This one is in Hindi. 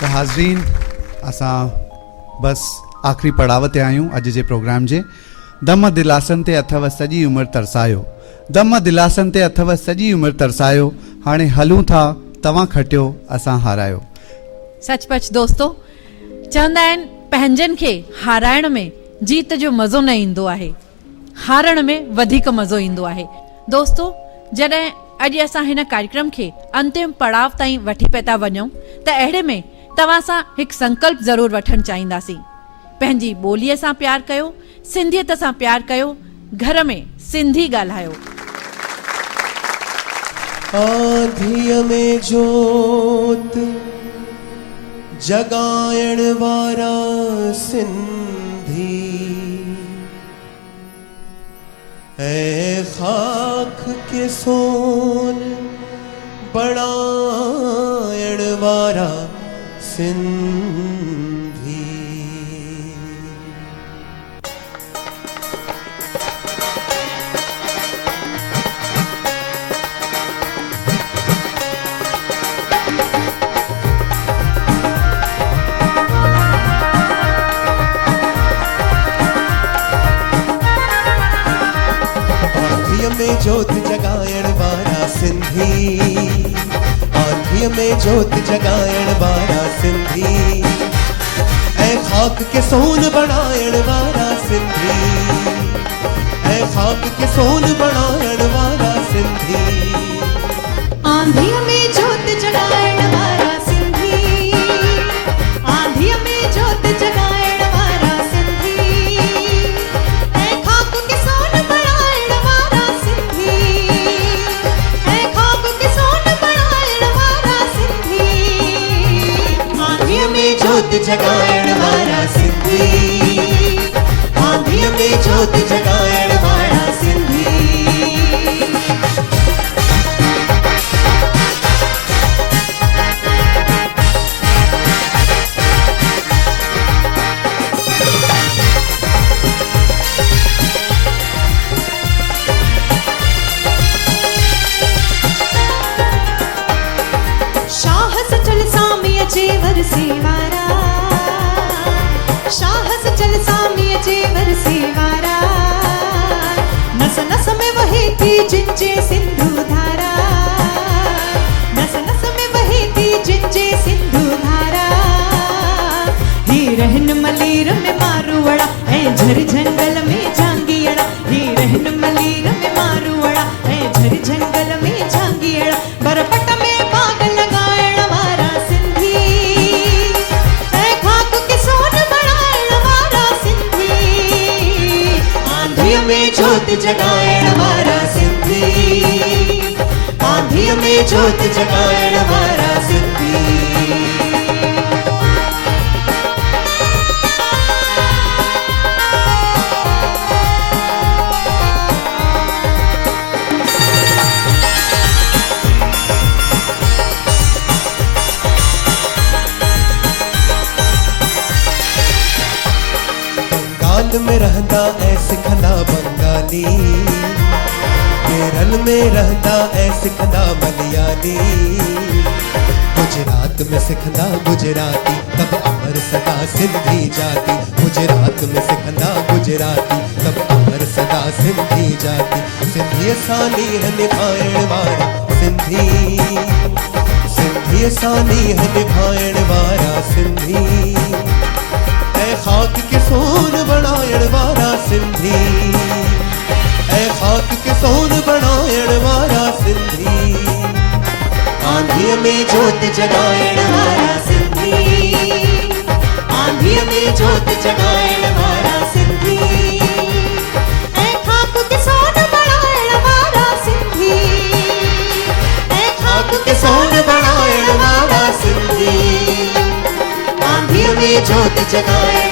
तो हाज़रीन असां बस आखिरी पड़ाव ते आहियूं अॼु जे प्रोग्राम जे। दम दिलासन ते अथव सॼी उमिरि तरसायो, दम दिलासन ते अथव सॼी उमिरि तरसायो, हाणे हलूं था तव्हां खटियो असां हारायो। सचपच दोस्तो चवंदा आहिनि पंहिंजनि खे हाराइण में जीत जो मज़ो न ईंदो आहे, हारण में वधीक मज़ो ईंदो आहे। दोस्तो जॾहिं अॼु असां हिन कार्यक्रम खे अंतिम पड़ाव ताईं वठी पिया था वञूं त अहिड़े में तव्हां सां हिकु संकल्प ज़रूरु वठणु चाहींदासीं। पंहिंजी ॿोलीअ सां प्यार कयो, सिंधियत सां प्यार कयो, घर में सिंधी ॻाल्हायो। आंधीअ में जोत जगाइण वारा सिंधी, ऐ खाक के सोन बणाइण वारा सिंधी। आंधिया में जोत जगाइण वारा सिंधी, आंधिया में जोत जगाइण वारा सिंधी, ऐ खाक के सोन बनाइण वारा सिंधी, ऐ खाक के सोन बनाइण वारा सिंधी। आंधिया में जोत जगाइण वारा सिंधी, आंधिया में जोत जगाइण वारा सिंधी, ऐ खाक के सोन बनाइण वारा सिंधी, ऐ खाक के सोन बनाइण वारा सिंधी। आंधिया में जोत जगाइण वारा सिंधी, आंधिया में जोत जगाइण वारा सिंधी। शाह सचल सामिय जेवर सेवारा, शाह सचल सामिय जेवर सेवारा, नस नस में बहेती जिंजे सिंधु धारा, नस नस में बहेती जिंजे सिंधु धारा। ही रहन मलीर में मारुवड़ा, ऐ झर जंगल में जांगियड़ा, ही रहन मलीर में मारुवड़ा, ऐ झर जंगल में जांगियड़ा। बरपट में बाग लगाइण वारा सिंधी, ऐ खाक के सोन बनाइण वारा सिंधी। आंधिया में जोत जगाइण वारा सिंधी, आंधिया में जोत जगाइण वारा सिंधी। बंगाल में रहंदा ऐ सिखंदा बंगाली, केरल में रहंदा ऐ सिखंदा मलयाली, गुजरात में सिखंदा गुजराती, तब अमर सदा सिंधी जाति। गुजरात में सिखंदा गुजराती, तब अमर सदा सिंधी जाति। सिंधी सानी है निभाइण वारा सिंधी, सिंधी सानी है निभाइण वारा सिंधी, ऐ खाक के सोन बनाइण वारा सिंधी, ऐ खाक के सोन बनाइण वारा सिंधी। आंधिया में जोत जगाइण वारा सिंधी, आंधिया में जोत जगाइण वारा सिंधी, ऐ खाक के सोन बनाइण वारा सिंधी, ऐ खाक के सोन बनाइण वारा सिंधी। आंधिया में जोत जगाइण